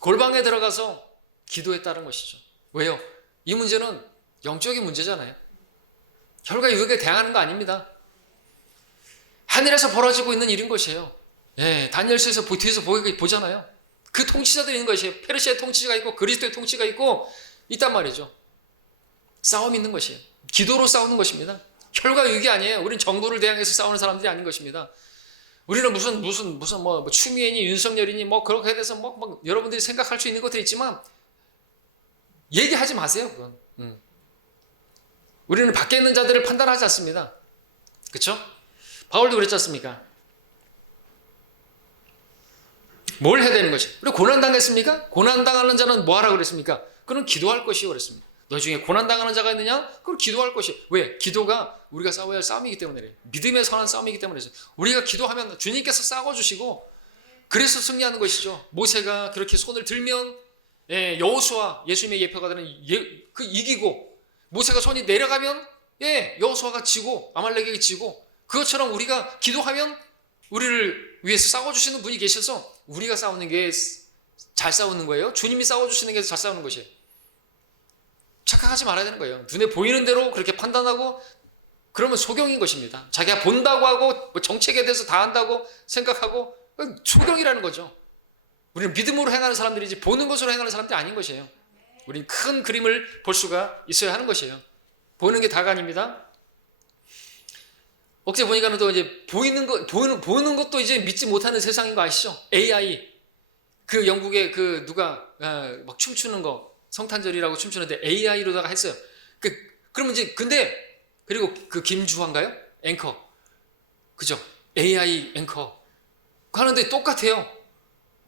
골방에 들어가서 기도했다는 것이죠. 왜요? 이 문제는 영적인 문제잖아요. 혈과 육에게 대항하는 거 아닙니다. 하늘에서 벌어지고 있는 일인 것이에요. 예, 다니엘서에서 뒤에서 보잖아요. 그 통치자들이 있는 것이에요. 페르시아의 통치가 있고 그리스도의 통치가 있고 있단 말이죠. 싸움이 있는 것이에요. 기도로 싸우는 것입니다. 혈과 육이 아니에요. 우리는 정부를 대항해서 싸우는 사람들이 아닌 것입니다. 우리는 무슨 뭐 추미애니 윤석열이니 뭐 그렇게 해서 뭐 여러분들이 생각할 수 있는 것들이 있지만 얘기하지 마세요. 그건. 우리는 밖에 있는 자들을 판단하지 않습니다. 그렇죠? 바울도 그랬지 않습니까? 뭘 해야 되는 것이? 우리 고난당했습니까? 고난당하는 자는 뭐 하라고 그랬습니까? 그는 기도할 것이요 그랬습니다. 너 중에 고난당하는 자가 있느냐? 그걸 기도할 것이. 왜? 기도가 우리가 싸워야 할 싸움이기 때문에 그래요. 믿음에 선한 싸움이기 때문에 그래요. 우리가 기도하면 주님께서 싸워주시고 그래서 승리하는 것이죠. 모세가 그렇게 손을 들면 여호수아, 예수님의 예표가 되는 그 이기고, 모세가 손이 내려가면 여호수아가 지고 아말렉에게 지고, 그것처럼 우리가 기도하면 우리를 위해서 싸워주시는 분이 계셔서 우리가 싸우는 게 잘 싸우는 거예요. 주님이 싸워주시는 게 잘 싸우는 것이에요. 착각하지 말아야 되는 거예요. 눈에 보이는 대로 그렇게 판단하고 그러면 소경인 것입니다. 자기가 본다고 하고 뭐 정책에 대해서 다 안다고 생각하고 소경이라는 거죠. 우리는 믿음으로 행하는 사람들이지 보는 것으로 행하는 사람들이 아닌 것이에요. 우리는 큰 그림을 볼 수가 있어야 하는 것이에요. 보이는 게 다가 아닙니다. 어제 보니까는 또 이제 보이는 것도 이제 믿지 못하는 세상인 거 아시죠? AI. 그 영국의 그 누가 막 춤추는 거, 성탄절이라고 춤추는데 AI로다가 했어요. 그러면 이제 근데 그리고 그 김주환가요? 앵커. 그죠? AI 앵커. 하는데 똑같아요.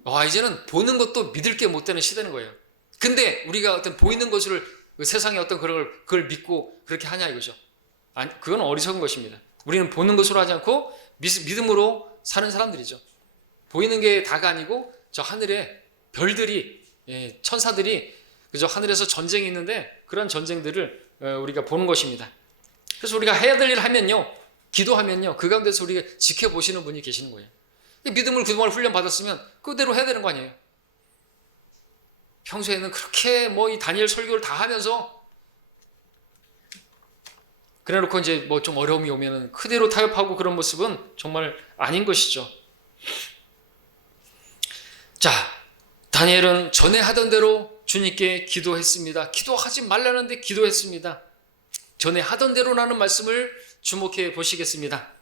와, 이제는 보는 것도 믿을 게 못 되는 시대는 거예요. 근데 우리가 어떤 보이는 것을 세상에 어떤 그걸 믿고 그렇게 하냐 이거죠. 아니, 그건 어리석은 것입니다. 우리는 보는 것으로 하지 않고 믿음으로 사는 사람들이죠. 보이는 게 다가 아니고 저 하늘에 별들이, 천사들이 그저 하늘에서 전쟁이 있는데 그런 전쟁들을 우리가 보는 것입니다. 그래서 우리가 해야 될 일을 하면요, 기도하면요, 그 가운데서 우리가 지켜보시는 분이 계시는 거예요. 믿음을 그동안 훈련 받았으면 그대로 해야 되는 거 아니에요. 평소에는 그렇게 뭐 이 다니엘 설교를 다 하면서 그래놓고 이제 뭐 좀 어려움이 오면은 그대로 타협하고 그런 모습은 정말 아닌 것이죠. 자, 다니엘은 전에 하던 대로 주님께 기도했습니다. 기도하지 말라는데 기도했습니다. 전에 하던 대로라는 말씀을 주목해 보시겠습니다.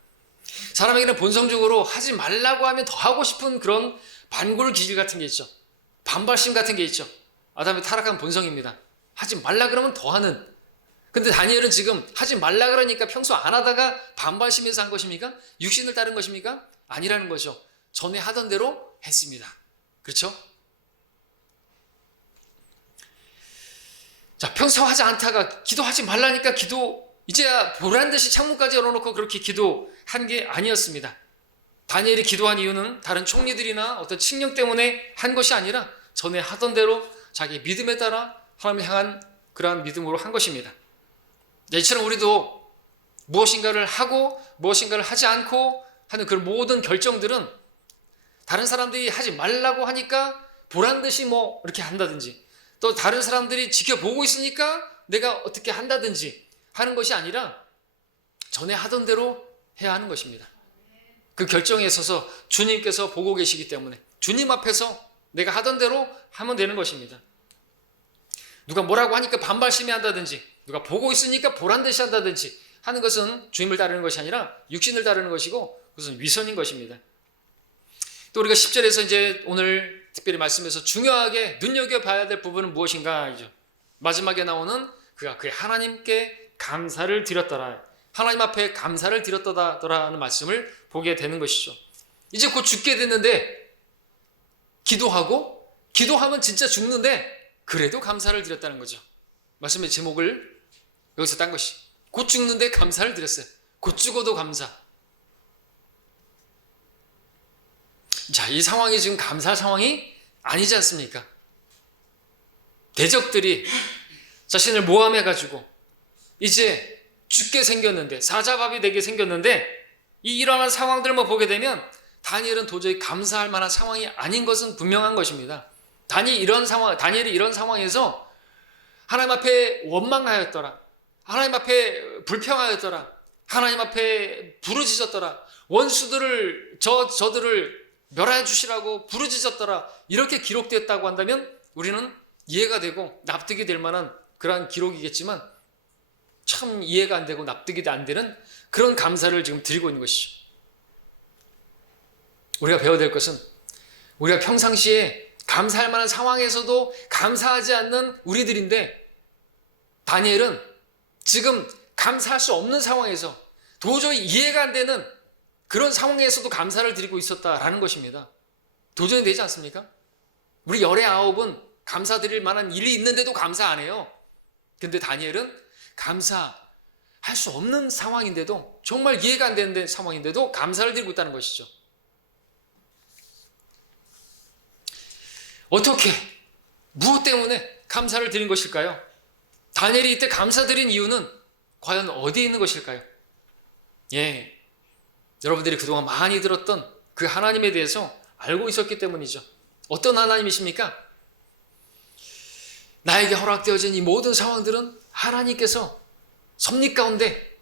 사람에게는 본성적으로 하지 말라고 하면 더 하고 싶은 그런 반골 기질 같은 게 있죠. 반발심 같은 게 있죠. 아담의 타락한 본성입니다. 하지 말라 그러면 더 하는. 근데 다니엘은 지금 하지 말라 그러니까 평소 안 하다가 반발심에서 한 것입니까? 육신을 따른 것입니까? 아니라는 거죠. 전에 하던 대로 했습니다. 그렇죠? 자, 평소 하지 않다가 기도하지 말라니까 이제야 보란 듯이 창문까지 열어놓고 그렇게 기도한 게 아니었습니다. 다니엘이 기도한 이유는 다른 총리들이나 어떤 칙령 때문에 한 것이 아니라 전에 하던 대로 자기 믿음에 따라 하나님을 향한 그러한 믿음으로 한 것입니다. 이처럼 우리도 무엇인가를 하고 무엇인가를 하지 않고 하는 그 모든 결정들은 다른 사람들이 하지 말라고 하니까 보란 듯이 뭐 이렇게 한다든지, 또 다른 사람들이 지켜보고 있으니까 내가 어떻게 한다든지 하는 것이 아니라 전에 하던 대로 해야 하는 것입니다. 그 결정에 있어서 주님께서 보고 계시기 때문에 주님 앞에서 내가 하던 대로 하면 되는 것입니다. 누가 뭐라고 하니까 반발심이 한다든지, 누가 보고 있으니까 보란 듯이 한다든지 하는 것은 주님을 따르는 것이 아니라 육신을 따르는 것이고 그것은 위선인 것입니다. 또 우리가 10절에서 이제 오늘 특별히 말씀에서 중요하게 눈여겨봐야 될 부분은 무엇인가이죠. 마지막에 나오는 그가 그의 하나님께 감사를 드렸더라. 하나님 앞에 감사를 드렸더라라는 말씀을 보게 되는 것이죠. 이제 곧 죽게 됐는데 기도하면 진짜 죽는데 그래도 감사를 드렸다는 거죠. 말씀의 제목을 여기서 딴 것이 곧 죽는데 감사를 드렸어요. 곧 죽어도 감사. 자, 이 상황이 지금 감사할 상황이 아니지 않습니까? 대적들이 자신을 모함해가지고 이제 죽게 생겼는데, 사자밥이 되게 생겼는데, 이 일어난 상황들만 보게 되면 다니엘은 도저히 감사할 만한 상황이 아닌 것은 분명한 것입니다. 다니엘이 이런 상황에서 하나님 앞에 원망하였더라, 하나님 앞에 불평하였더라, 하나님 앞에 부르짖었더라, 원수들을 저들을 멸하여 주시라고 부르짖었더라, 이렇게 기록됐다고 한다면 우리는 이해가 되고 납득이 될 만한 그러한 기록이겠지만 참 이해가 안 되고 납득이 안 되는 그런 감사를 지금 드리고 있는 것이죠. 우리가 배워야 될 것은 우리가 평상시에 감사할 만한 상황에서도 감사하지 않는 우리들인데, 다니엘은 지금 감사할 수 없는 상황에서 도저히 이해가 안 되는 그런 상황에서도 감사를 드리고 있었다라는 것입니다. 도전이 되지 않습니까? 우리 열의 아홉은 감사드릴 만한 일이 있는데도 감사 안 해요. 근데 다니엘은 감사할 수 없는 상황인데도, 정말 이해가 안 되는 상황인데도 감사를 드리고 있다는 것이죠. 어떻게, 무엇 때문에 감사를 드린 것일까요? 다니엘이 이때 감사드린 이유는 과연 어디에 있는 것일까요? 여러분들이 그동안 많이 들었던 그 하나님에 대해서 알고 있었기 때문이죠. 어떤 하나님이십니까? 나에게 허락되어진 이 모든 상황들은 하나님께서 섭리 가운데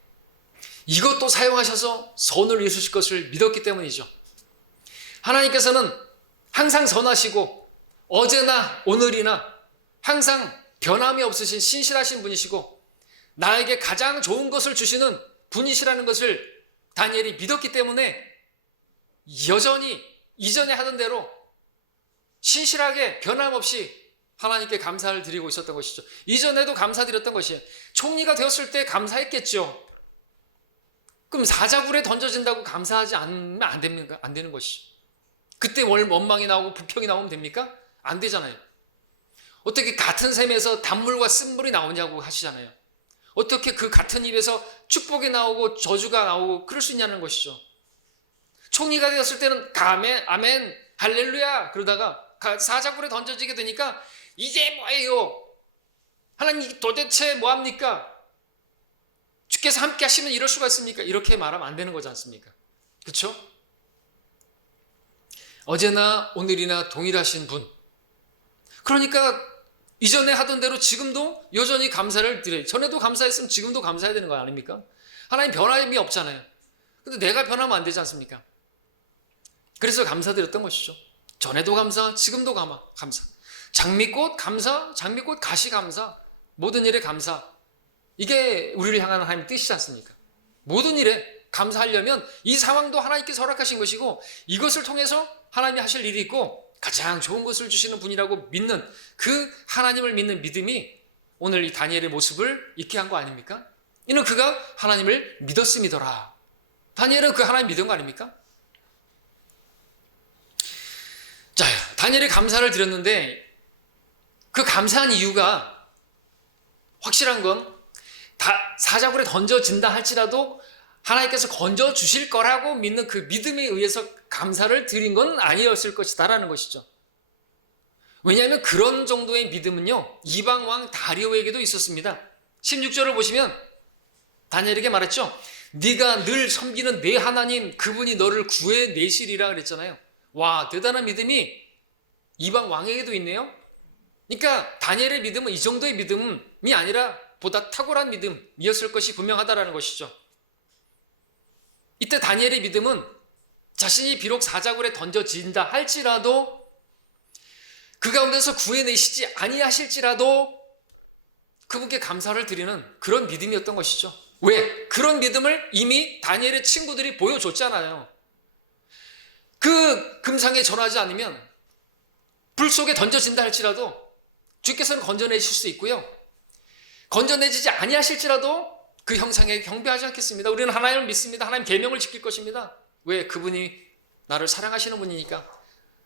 이것도 사용하셔서 선을 이루실 것을 믿었기 때문이죠. 하나님께서는 항상 선하시고 어제나 오늘이나 항상 변함이 없으신 신실하신 분이시고, 나에게 가장 좋은 것을 주시는 분이시라는 것을 다니엘이 믿었기 때문에 여전히 이전에 하던 대로 신실하게 변함없이 하나님께 감사를 드리고 있었던 것이죠. 이전에도 감사드렸던 것이에요. 총리가 되었을 때 감사했겠죠. 그럼 사자굴에 던져진다고 감사하지 않으면 안 됩니까? 안 되는 것이죠. 그때 원망이 나오고 불평이 나오면 됩니까? 안 되잖아요. 어떻게 같은 샘에서 단물과 쓴물이 나오냐고 하시잖아요. 어떻게 그 같은 입에서 축복이 나오고 저주가 나오고 그럴 수 있냐는 것이죠. 총리가 되었을 때는 아멘, 아멘, 할렐루야 그러다가 사자굴에 던져지게 되니까 이제 뭐예요? 하나님 도대체 뭐합니까? 주께서 함께 하시면 이럴 수가 있습니까? 이렇게 말하면 안 되는 거지 않습니까? 그렇죠? 어제나 오늘이나 동일하신 분. 그러니까 이전에 하던 대로 지금도 여전히 감사를 드려요. 전에도 감사했으면 지금도 감사해야 되는 거 아닙니까? 하나님 변함이 없잖아요. 근데 내가 변하면 안 되지 않습니까? 그래서 감사드렸던 것이죠. 전에도 감사, 지금도 감사. 장미꽃 감사, 장미꽃 가시 감사, 모든 일에 감사. 이게 우리를 향한 하나님의 뜻이지 않습니까? 모든 일에 감사하려면 이 상황도 하나님께서 허락하신 것이고 이것을 통해서 하나님이 하실 일이 있고 가장 좋은 것을 주시는 분이라고 믿는 그 하나님을 믿는 믿음이 오늘 이 다니엘의 모습을 있게 한 거 아닙니까? 이는 그가 하나님을 믿었음이더라. 다니엘은 그 하나님 믿은 거 아닙니까? 자, 다니엘이 감사를 드렸는데 그 감사한 이유가 확실한 건 사자굴에 던져진다 할지라도 하나님께서 건져 주실 거라고 믿는 그 믿음에 의해서 감사를 드린 건 아니었을 것이다라는 것이죠. 왜냐하면 그런 정도의 믿음은요 이방 왕 다리오에게도 있었습니다. 16절을 보시면 다니엘에게 말했죠. 네가 늘 섬기는 내 하나님 그분이 너를 구해내시리라 그랬잖아요. 와, 대단한 믿음이 이방 왕에게도 있네요. 그러니까 다니엘의 믿음은 이 정도의 믿음이 아니라 보다 탁월한 믿음이었을 것이 분명하다라는 것이죠. 이때 다니엘의 믿음은 자신이 비록 사자굴에 던져진다 할지라도 그 가운데서 구해내시지 아니하실지라도 그분께 감사를 드리는 그런 믿음이었던 것이죠. 왜? 그런 믿음을 이미 다니엘의 친구들이 보여줬잖아요. 그 금상에 전하지 않으면 불 속에 던져진다 할지라도 주께서는 건져내실 수 있고요. 건져내지지 아니하실지라도 그 형상에 경배하지 않겠습니다. 우리는 하나님을 믿습니다. 하나님 계명을 지킬 것입니다. 왜? 그분이 나를 사랑하시는 분이니까.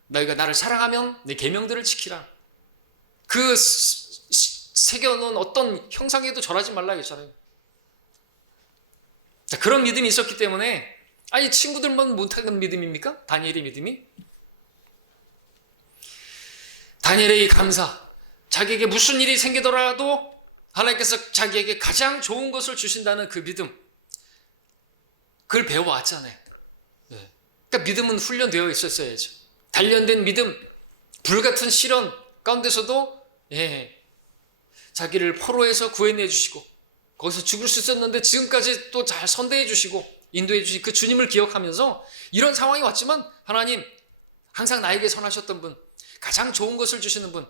너희가 나를 사랑하면 내 계명들을 지키라. 그 새겨놓은 어떤 형상에도 절하지 말라 했잖아요. 자, 그런 믿음이 있었기 때문에 아니 친구들만 못하는 믿음입니까? 다니엘의 믿음이? 다니엘의 이 감사, 자기에게 무슨 일이 생기더라도 하나님께서 자기에게 가장 좋은 것을 주신다는 그 믿음, 그걸 배워왔잖아요. 네. 그러니까 믿음은 훈련되어 있었어야죠. 단련된 믿음, 불같은 시련 가운데서도 자기를 포로에서 구해내 주시고 거기서 죽을 수 있었는데 지금까지 또 잘 선대해 주시고 인도해 주신 그 주님을 기억하면서 이런 상황이 왔지만 하나님 항상 나에게 선하셨던 분, 가장 좋은 것을 주시는 분,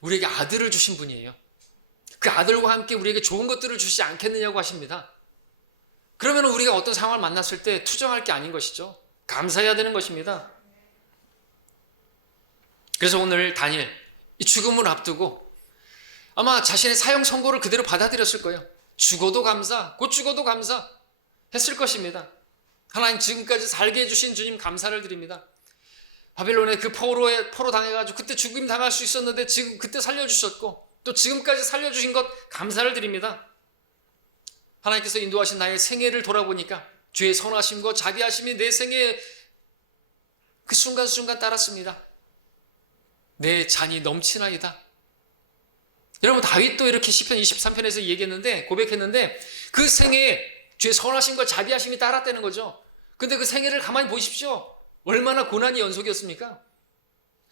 우리에게 아들을 주신 분이에요. 그 아들과 함께 우리에게 좋은 것들을 주시지 않겠느냐고 하십니다. 그러면 우리가 어떤 상황을 만났을 때 투정할 게 아닌 것이죠. 감사해야 되는 것입니다. 그래서 오늘 다니엘 이 죽음을 앞두고 아마 자신의 사형 선고를 그대로 받아들였을 거예요. 죽어도 감사, 곧 죽어도 감사 했을 것입니다. 하나님 지금까지 살게 해주신 주님 감사를 드립니다. 바벨론의 그 포로 당해가지고 그때 죽임 당할 수 있었는데 지금 그때 살려주셨고 또 지금까지 살려주신 것 감사를 드립니다. 하나님께서 인도하신 나의 생애를 돌아보니까 주의 선하심과 자비하심이 내 생애에 그 순간순간 따랐습니다. 내 잔이 넘치나이다. 여러분 다윗도 이렇게 시편 23편에서 얘기했는데 고백했는데 그 생애에 주의 선하심과 자비하심이 따랐다는 거죠. 근데 그 생애를 가만히 보십시오. 얼마나 고난이 연속이었습니까?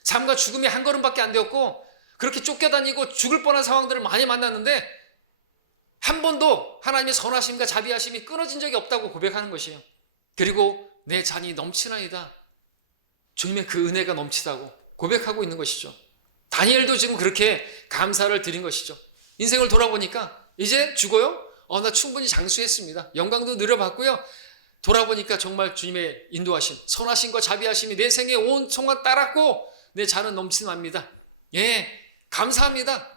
삶과 죽음이 한 걸음밖에 안 되었고 그렇게 쫓겨다니고 죽을 뻔한 상황들을 많이 만났는데 한 번도 하나님의 선하심과 자비하심이 끊어진 적이 없다고 고백하는 것이에요. 그리고 내 잔이 넘치나이다. 주님의 그 은혜가 넘치다고 고백하고 있는 것이죠. 다니엘도 지금 그렇게 감사를 드린 것이죠. 인생을 돌아보니까 이제 죽어요? 나 충분히 장수했습니다. 영광도 누려봤고요. 돌아보니까 정말 주님의 인도하심, 선하심과 자비하심이 내 생에 온통만 따랐고 내 잔은 넘침납니다. 예, 감사합니다.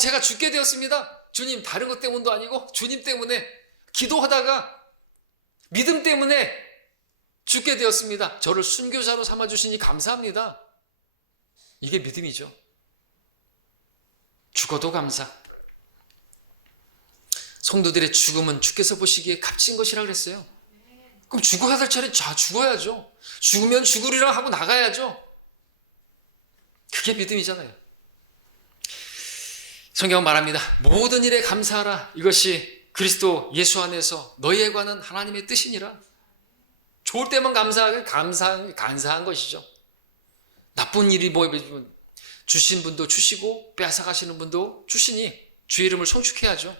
제가 죽게 되었습니다. 주님, 다른 것 때문도 아니고 주님 때문에 기도하다가 믿음 때문에 죽게 되었습니다. 저를 순교자로 삼아주시니 감사합니다. 이게 믿음이죠. 죽어도 감사. 성도들의 죽음은 주께서 보시기에 값진 것이라 그랬어요. 그럼 죽어야 될 차례 죽어야죠. 죽으면 죽으리라 하고 나가야죠. 그게 믿음이잖아요. 성경은 말합니다. 모든 일에 감사하라. 이것이 그리스도 예수 안에서 너희에 관한 하나님의 뜻이니라. 좋을 때만 감사한 것이죠. 나쁜 일이 뭐면 주신 분도 주시고 빼앗아가시는 분도 주시니 주의 이름을 송축해야죠.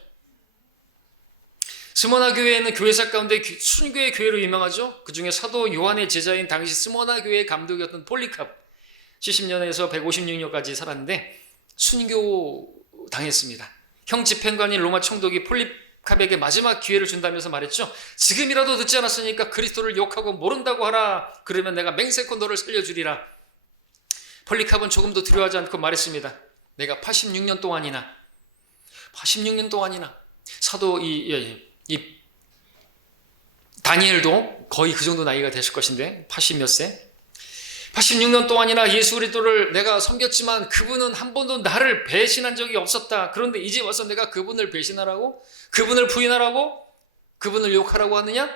스모나 교회에는 교회사 가운데 순교의 교회로 유명하죠. 그 중에 사도 요한의 제자인 당시 스모나 교회의 감독이었던 폴리캅 70년에서 156년까지 살았는데 순교 당했습니다. 형 집행관인 로마 총독이 폴리캅에게 마지막 기회를 준다면서 말했죠. 지금이라도 듣지 않았으니까 그리스도를 욕하고 모른다고 하라. 그러면 내가 맹세코 너를 살려주리라. 폴리캅은 조금도 두려워하지 않고 말했습니다. 내가 86년 동안이나 사도 이 다니엘도 거의 그 정도 나이가 됐을 것인데 80몇 세 86년 동안이나 예수 그리스도를 내가 섬겼지만 그분은 한 번도 나를 배신한 적이 없었다. 그런데 이제 와서 내가 그분을 배신하라고? 그분을 부인하라고? 그분을 욕하라고 하느냐?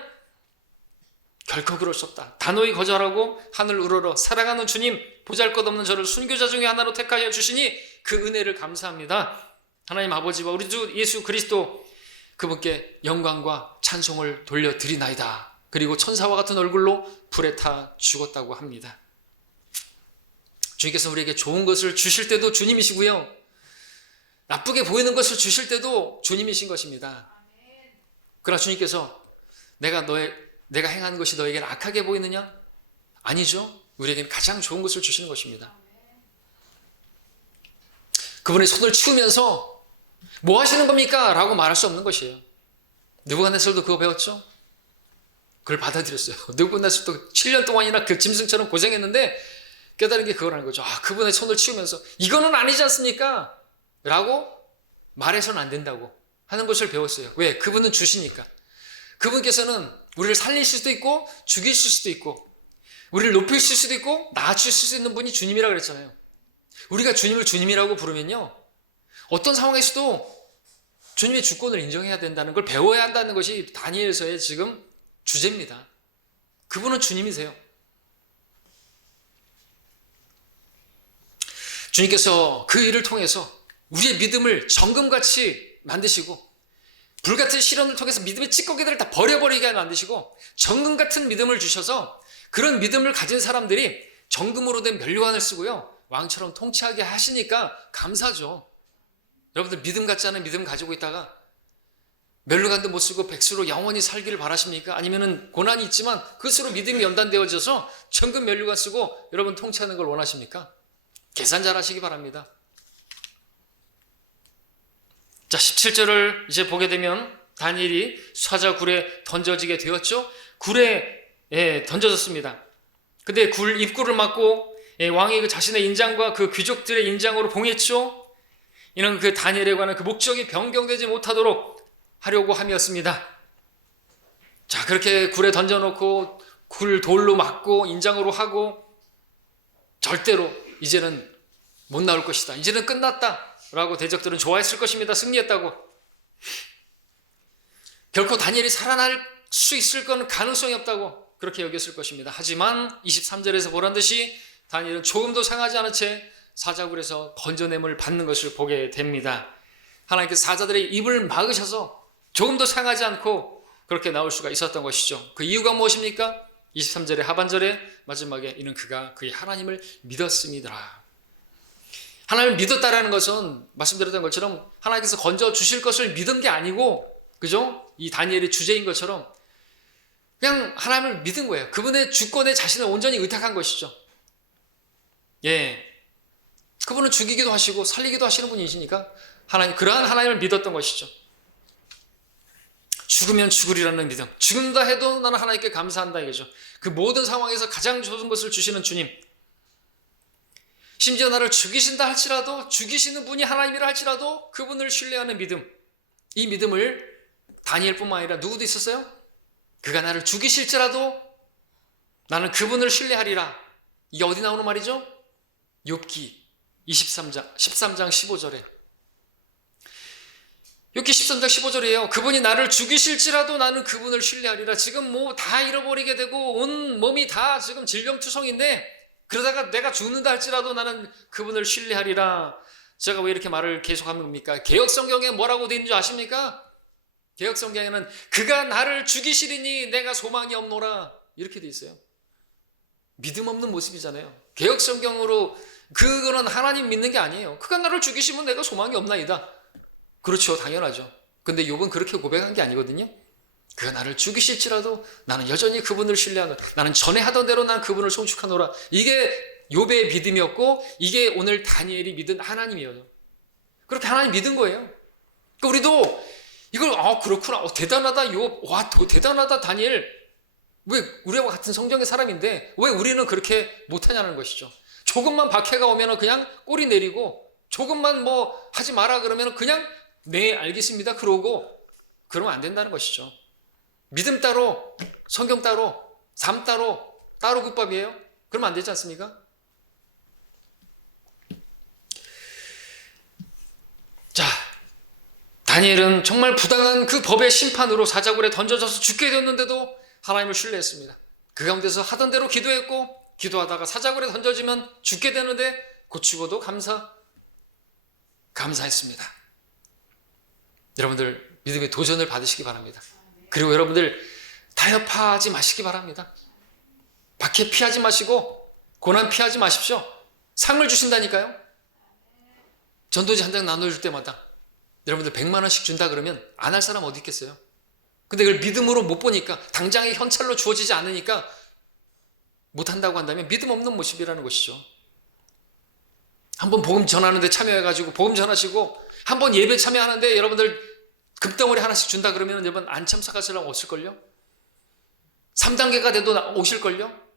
결코 그럴 수 없다. 단호히 거절하고 하늘 우러러 사랑하는 주님, 보잘것없는 저를 순교자 중에 하나로 택하여 주시니 그 은혜를 감사합니다. 하나님 아버지와 우리 주 예수 그리스도 그분께 영광과 찬송을 돌려드리나이다. 그리고 천사와 같은 얼굴로 불에 타 죽었다고 합니다. 주님께서 우리에게 좋은 것을 주실 때도 주님이시고요. 나쁘게 보이는 것을 주실 때도 주님이신 것입니다. 그러나 주님께서 내가 행한 것이 너에게는 악하게 보이느냐? 아니죠. 우리에게는 가장 좋은 것을 주시는 것입니다. 그분의 손을 치우면서 뭐 하시는 겁니까? 라고 말할 수 없는 것이에요. 느부갓네살도 그거 배웠죠? 그걸 받아들였어요. 느부갓네살도 7년 동안이나 그 짐승처럼 고생했는데 깨달은 게 그거라는 거죠. 그분의 손을 치우면서 이거는 아니지 않습니까? 라고 말해서는 안 된다고 하는 것을 배웠어요. 왜? 그분은 주시니까. 그분께서는 우리를 살리실 수도 있고 죽이실 수도 있고 우리를 높이실 수도 있고 낮추실 수 있는 분이 주님이라고 그랬잖아요. 우리가 주님을 주님이라고 부르면요. 어떤 상황에서도 주님의 주권을 인정해야 된다는 걸 배워야 한다는 것이 다니엘서의 지금 주제입니다. 그분은 주님이세요. 주님께서 그 일을 통해서 우리의 믿음을 정금같이 만드시고 불같은 시련을 통해서 믿음의 찌꺼기들을 다 버려버리게 만드시고 정금같은 믿음을 주셔서 그런 믿음을 가진 사람들이 정금으로 된 면류관을 쓰고요. 왕처럼 통치하게 하시니까 감사죠. 여러분들 믿음 같지 않은 믿음 가지고 있다가 면류관도 못 쓰고 백수로 영원히 살기를 바라십니까? 아니면은 고난이 있지만 그것으로 믿음이 연단되어져서 정금 면류관 쓰고 여러분 통치하는 걸 원하십니까? 계산 잘 하시기 바랍니다. 자, 17절을 이제 보게 되면 다니엘이 사자굴에 던져지게 되었죠. 굴에 던져졌습니다. 근데 굴 입구를 막고 왕이 그 자신의 인장과 그 귀족들의 인장으로 봉했죠. 이는 그 다니엘에 관한 그 목적이 변경되지 못하도록 하려고 함이었습니다. 자, 그렇게 굴에 던져놓고 굴 돌로 막고 인장으로 하고 절대로 이제는 못 나올 것이다. 이제는 끝났다. 라고 대적들은 좋아했을 것입니다. 승리했다고. 결코 다니엘이 살아날 수 있을 건 가능성이 없다고 그렇게 여겼을 것입니다. 하지만 23절에서 보란 듯이 다니엘은 조금도 상하지 않은 채 사자굴에서 건져냄을 받는 것을 보게 됩니다. 하나님께서 사자들의 입을 막으셔서 조금도 상하지 않고 그렇게 나올 수가 있었던 것이죠. 그 이유가 무엇입니까? 23절의 하반절에 마지막에 이는 그가 그의 하나님을 믿었습니다. 하나님을 믿었다라는 것은 말씀드렸던 것처럼 하나님께서 건져 주실 것을 믿은 게 아니고, 그죠? 이 다니엘의 주제인 것처럼 그냥 하나님을 믿은 거예요. 그분의 주권에 자신을 온전히 의탁한 것이죠. 예, 그분은 죽이기도 하시고 살리기도 하시는 분이시니까 그러한 하나님을 믿었던 것이죠. 죽으면 죽으리라는 믿음. 죽는다 해도 나는 하나님께 감사한다 이거죠. 그 모든 상황에서 가장 좋은 것을 주시는 주님. 심지어 나를 죽이신다 할지라도, 죽이시는 분이 하나님이라 할지라도 그분을 신뢰하는 믿음. 이 믿음을 다니엘뿐만 아니라 누구도 있었어요? 그가 나를 죽이실지라도 나는 그분을 신뢰하리라. 이게 어디 나오는 말이죠? 욥기 13장 15절에. 욥기 13장 15절이에요. 그분이 나를 죽이실지라도 나는 그분을 신뢰하리라. 지금 뭐 다 잃어버리게 되고 온 몸이 다 지금 질병투성인데 그러다가 내가 죽는다 할지라도 나는 그분을 신뢰하리라. 제가 왜 이렇게 말을 계속하는 겁니까? 개역성경에 뭐라고 되어 있는 줄 아십니까? 개역성경에는 그가 나를 죽이시리니 내가 소망이 없노라 이렇게 되어 있어요. 믿음 없는 모습이잖아요. 개역성경으로 그거는 하나님 믿는 게 아니에요. 그가 나를 죽이시면 내가 소망이 없나이다. 그렇죠, 당연하죠. 근데 욥은 그렇게 고백한 게 아니거든요. 그가 나를 죽이실지라도 나는 여전히 그분을 신뢰하노라. 나는 전에 하던 대로 난 그분을 송축하노라. 이게 욥의 믿음이었고 이게 오늘 다니엘이 믿은 하나님이에요. 그렇게 하나님 믿은 거예요. 그러니까 우리도 이걸 그렇구나. 대단하다 욥. 와, 대단하다 다니엘. 왜 우리와 같은 성경의 사람인데 왜 우리는 그렇게 못하냐는 것이죠. 조금만 박해가 오면 그냥 꼬리 내리고 조금만 뭐 하지 마라 그러면 그냥 네 알겠습니다 그러고 그러면 안 된다는 것이죠. 믿음 따로 성경 따로 삶 따로 국밥이에요. 그러면 안 되지 않습니까? 자, 다니엘은 정말 부당한 그 법의 심판으로 사자굴에 던져져서 죽게 되었는데도 하나님을 신뢰했습니다. 그 가운데서 하던 대로 기도했고 기도하다가 사자굴에 던져지면 죽게 되는데 곧 죽어도 감사했습니다. 여러분들 믿음의 도전을 받으시기 바랍니다. 그리고 여러분들 타협하지 마시기 바랍니다. 박해 피하지 마시고 고난 피하지 마십시오. 상을 주신다니까요. 전도지 한 장 나눠줄 때마다 여러분들 100만 원씩 준다 그러면 안 할 사람 어디 있겠어요? 근데 그걸 믿음으로 못 보니까 당장에 현찰로 주어지지 않으니까 못한다고 한다면 믿음 없는 모습이라는 것이죠. 한번 복음 전하는데 참여해가지고 복음 전하시고 한번 예배 참여하는데 여러분들 금덩어리 하나씩 준다 그러면 여러분 안 참석할 사람 없을걸요? 3단계가 돼도 오실걸요?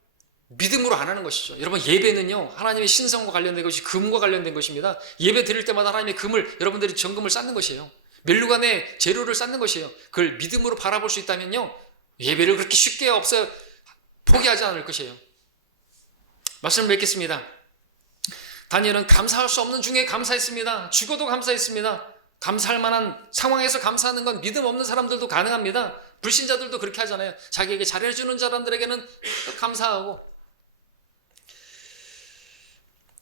믿음으로 안 하는 것이죠. 여러분 예배는요 하나님의 신성과 관련된 것이 금과 관련된 것입니다. 예배 드릴 때마다 하나님의 금을 여러분들이 정금을 쌓는 것이에요. 멜루간의 재료를 쌓는 것이에요. 그걸 믿음으로 바라볼 수 있다면요 예배를 그렇게 쉽게 포기하지 않을 것이에요. 말씀을 맺겠습니다. 다니엘은 감사할 수 없는 중에 감사했습니다. 죽어도 감사했습니다. 감사할 만한 상황에서 감사하는 건 믿음 없는 사람들도 가능합니다. 불신자들도 그렇게 하잖아요. 자기에게 잘해주는 사람들에게는 감사하고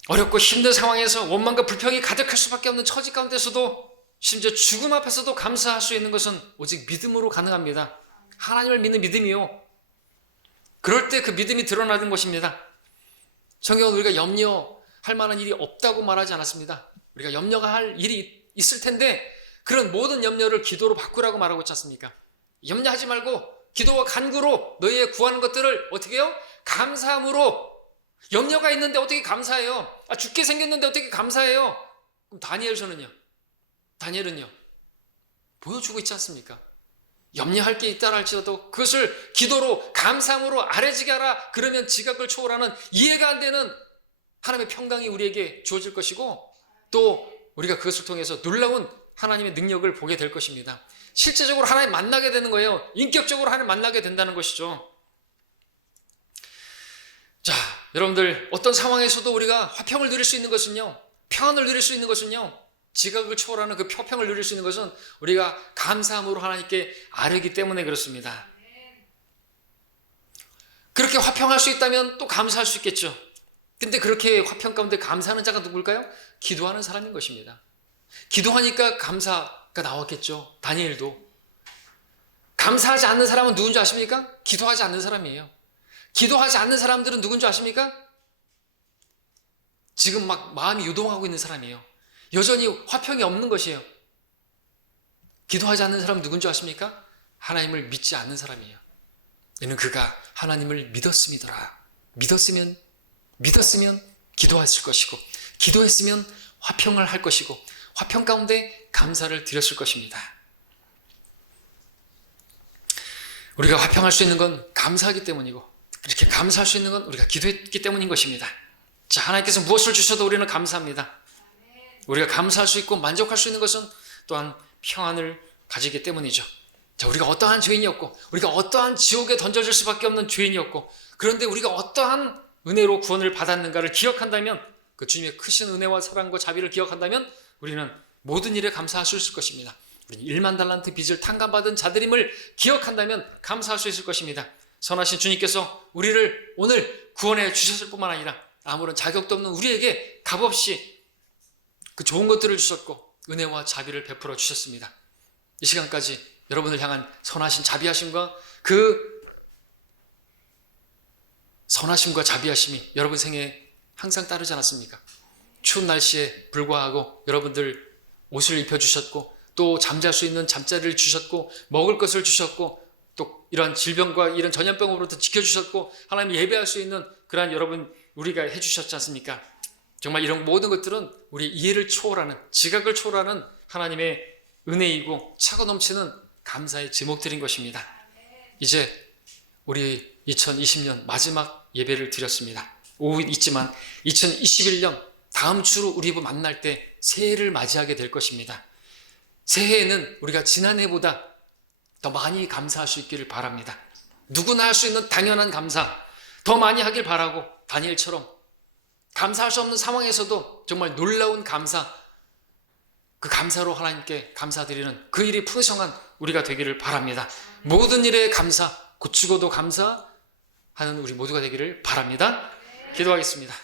어렵고 힘든 상황에서 원망과 불평이 가득할 수밖에 없는 처지 가운데서도 심지어 죽음 앞에서도 감사할 수 있는 것은 오직 믿음으로 가능합니다. 하나님을 믿는 믿음이요. 그럴 때 그 믿음이 드러나는 것입니다. 성경은 우리가 염려할 만한 일이 없다고 말하지 않았습니다. 우리가 염려가 할 일이 있을 텐데 그런 모든 염려를 기도로 바꾸라고 말하고 있지 않습니까? 염려하지 말고 기도와 간구로 너희의 구하는 것들을 어떻게 해요? 감사함으로. 염려가 있는데 어떻게 감사해요? 죽게 생겼는데 어떻게 감사해요? 그럼 다니엘은요 보여주고 있지 않습니까? 염려할 게 있다 할지라도 그것을 기도로 감사함으로 아뢰지게 하라. 그러면 지각을 초월하는 이해가 안 되는 하나님의 평강이 우리에게 주어질 것이고 또 우리가 그것을 통해서 놀라운 하나님의 능력을 보게 될 것입니다. 실제적으로 하나님 만나게 되는 거예요. 인격적으로 하나님 만나게 된다는 것이죠. 자, 여러분들 어떤 상황에서도 우리가 화평을 누릴 수 있는 것은요, 평안을 누릴 수 있는 것은요, 지각을 초월하는 그 평을 누릴 수 있는 것은 우리가 감사함으로 하나님께 아뢰기 때문에 그렇습니다. 그렇게 화평할 수 있다면 또 감사할 수 있겠죠. 근데 그렇게 화평 가운데 감사하는 자가 누굴까요? 기도하는 사람인 것입니다. 기도하니까 감사가 나왔겠죠. 다니엘도. 감사하지 않는 사람은 누군지 아십니까? 기도하지 않는 사람이에요. 기도하지 않는 사람들은 누군지 아십니까? 지금 막 마음이 요동하고 있는 사람이에요. 여전히 화평이 없는 것이에요. 기도하지 않는 사람은 누군지 아십니까? 하나님을 믿지 않는 사람이에요. 이는 그가 하나님을 믿었음이더라. 믿었으면 기도했을 것이고 기도했으면 화평을 할 것이고 화평 가운데 감사를 드렸을 것입니다. 우리가 화평할 수 있는 건 감사하기 때문이고, 이렇게 감사할 수 있는 건 우리가 기도했기 때문인 것입니다. 자, 하나님께서 무엇을 주셔도 우리는 감사합니다. 우리가 감사할 수 있고 만족할 수 있는 것은 또한 평안을 가지기 때문이죠. 자, 우리가 어떠한 죄인이었고, 우리가 어떠한 지옥에 던져질 수밖에 없는 죄인이었고, 그런데 우리가 어떠한 은혜로 구원을 받았는가를 기억한다면, 그 주님의 크신 은혜와 사랑과 자비를 기억한다면 우리는 모든 일에 감사할 수 있을 것입니다. 우리는 1만 달란트 빚을 탕감받은 자들임을 기억한다면 감사할 수 있을 것입니다. 선하신 주님께서 우리를 오늘 구원해 주셨을 뿐만 아니라 아무런 자격도 없는 우리에게 값없이 그 좋은 것들을 주셨고 은혜와 자비를 베풀어 주셨습니다. 이 시간까지 여러분을 향한 선하신 자비하심과 그 선하심과 자비하심이 여러분 생애에 항상 따르지 않았습니까? 추운 날씨에 불구하고 여러분들 옷을 입혀주셨고, 또 잠잘 수 있는 잠자리를 주셨고, 먹을 것을 주셨고, 또 이런 질병과 이런 전염병으로부터 지켜주셨고, 하나님 예배할 수 있는 그러한 여러분 우리가 해주셨지 않습니까? 정말 이런 모든 것들은 우리 이해를 초월하는, 지각을 초월하는 하나님의 은혜이고 차고 넘치는 감사의 제목들인 것입니다. 이제 우리 2020년 마지막 예배를 드렸습니다. 오후 있지만 2021년 다음 주로 우리 만날 때 새해를 맞이하게 될 것입니다. 새해에는 우리가 지난해보다 더 많이 감사할 수 있기를 바랍니다. 누구나 할 수 있는 당연한 감사 더 많이 하길 바라고, 다니엘처럼 감사할 수 없는 상황에서도 정말 놀라운 감사, 그 감사로 하나님께 감사드리는 그 일이 풍성한 우리가 되기를 바랍니다. 모든 일에 감사, 고치고도 감사하는 우리 모두가 되기를 바랍니다. 기도하겠습니다.